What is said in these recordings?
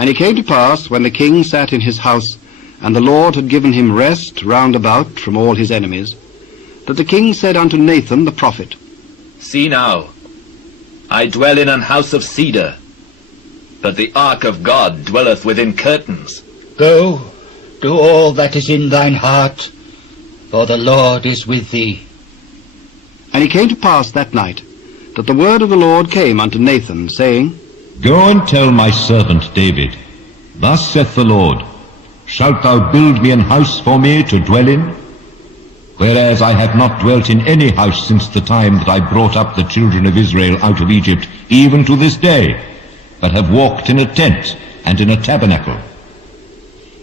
And it came to pass, when the king sat in his house, and the Lord had given him rest round about from all his enemies, that the king said unto Nathan the prophet, See now, I dwell in an house of cedar, but the ark of God dwelleth within curtains. Go, do all that is in thine heart, for the Lord is with thee. And it came to pass that night, that the word of the Lord came unto Nathan, saying, Go and tell my servant David, Thus saith the Lord, Shalt thou build me an house for me to dwell in? Whereas I have not dwelt in any house since the time that I brought up the children of Israel out of Egypt, even to this day, but have walked in a tent and in a tabernacle.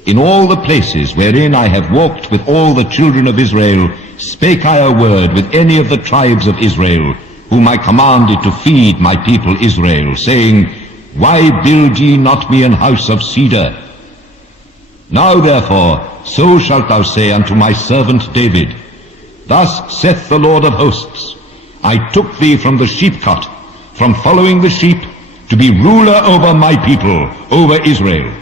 In all the places wherein I have walked with all the children of Israel, spake I a word with any of the tribes of Israel, whom I commanded to feed my people Israel, saying, Why build ye not me an house of cedar? Now therefore, so shalt thou say unto my servant David, Thus saith the Lord of hosts, I took thee from the sheepcot, from following the sheep, to be ruler over my people, over Israel.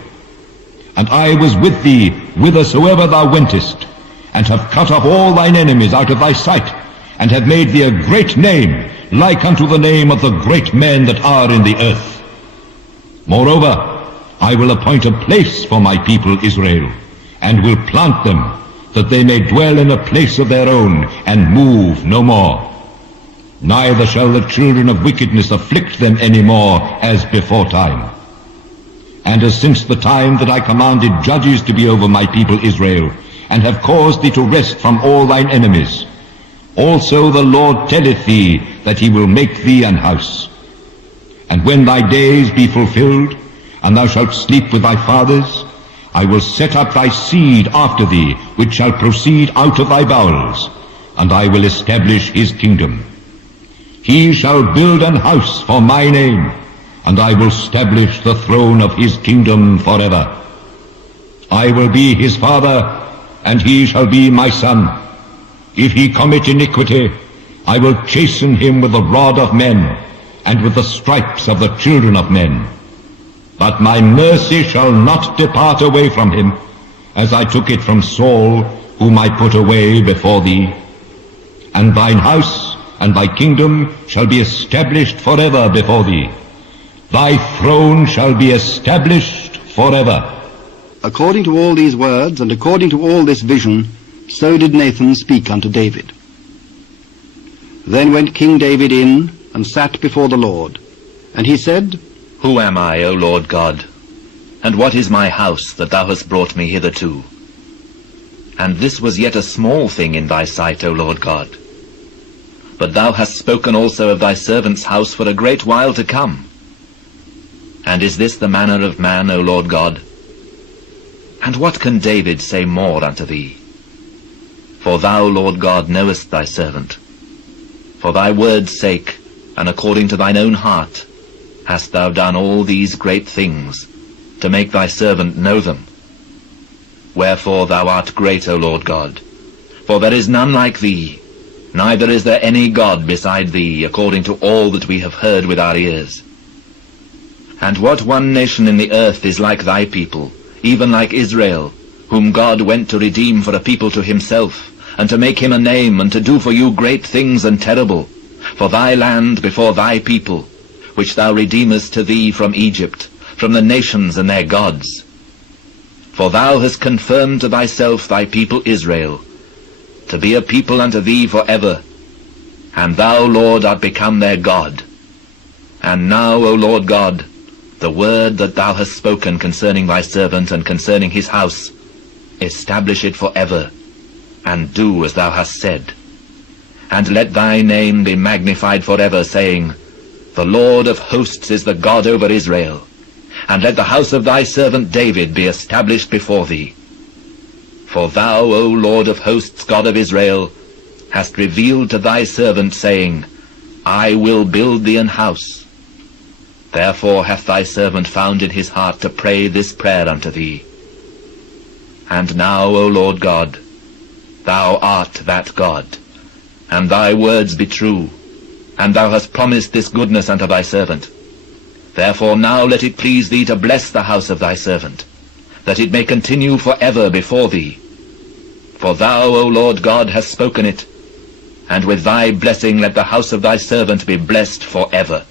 And I was with thee whithersoever thou wentest, and have cut off all thine enemies out of thy sight, and have made thee a great name, like unto the name of the great men that are in the earth. Moreover, I will appoint a place for my people Israel, and will plant them, that they may dwell in a place of their own, and move no more. Neither shall the children of wickedness afflict them any more, as before time. And as since the time that I commanded judges to be over my people Israel, and have caused thee to rest from all thine enemies, also the Lord telleth thee that he will make thee an house. And when thy days be fulfilled, and thou shalt sleep with thy fathers, I will set up thy seed after thee, which shall proceed out of thy bowels, and I will establish his kingdom. He shall build an house for my name, and I will establish the throne of his kingdom forever. I will be his father, and he shall be my son. If he commit iniquity, I will chasten him with the rod of men, and with the stripes of the children of men. But my mercy shall not depart away from him, as I took it from Saul, whom I put away before thee. And thine house and thy kingdom shall be established forever before thee. Thy throne shall be established forever. According to all these words, and according to all this vision, so did Nathan speak unto David. Then went King David in, and sat before the Lord. And he said, Who am I, O Lord God? And what is my house that thou hast brought me hitherto? And this was yet a small thing in thy sight, O Lord God. But thou hast spoken also of thy servant's house for a great while to come. And is this the manner of man, O Lord God? And what can David say more unto thee? For thou, Lord God, knowest thy servant. For thy word's sake, and according to thine own heart, hast thou done all these great things, to make thy servant know them. Wherefore thou art great, O Lord God, for there is none like thee, neither is there any God beside thee, according to all that we have heard with our ears. And what one nation in the earth is like thy people, even like Israel, whom God went to redeem for a people to himself, and to make him a name, and to do for you great things and terrible, for thy land before thy people, which thou redeemest to thee from Egypt, from the nations and their gods. For thou hast confirmed to thyself thy people Israel, to be a people unto thee forever, and thou, Lord, art become their God. And now, O Lord God, the word that thou hast spoken concerning thy servant and concerning his house, establish it forever, and do as thou hast said. And let thy name be magnified forever, saying, The Lord of hosts is the God over Israel. And let the house of thy servant David be established before thee. For thou, O Lord of hosts, God of Israel, hast revealed to thy servant, saying, I will build thee an house. Therefore hath thy servant found in his heart to pray this prayer unto thee. And now, O Lord God, thou art that God, and thy words be true, and thou hast promised this goodness unto thy servant. Therefore now let it please thee to bless the house of thy servant, that it may continue for ever before thee. For thou, O Lord God, hast spoken it, and with thy blessing let the house of thy servant be blessed for ever.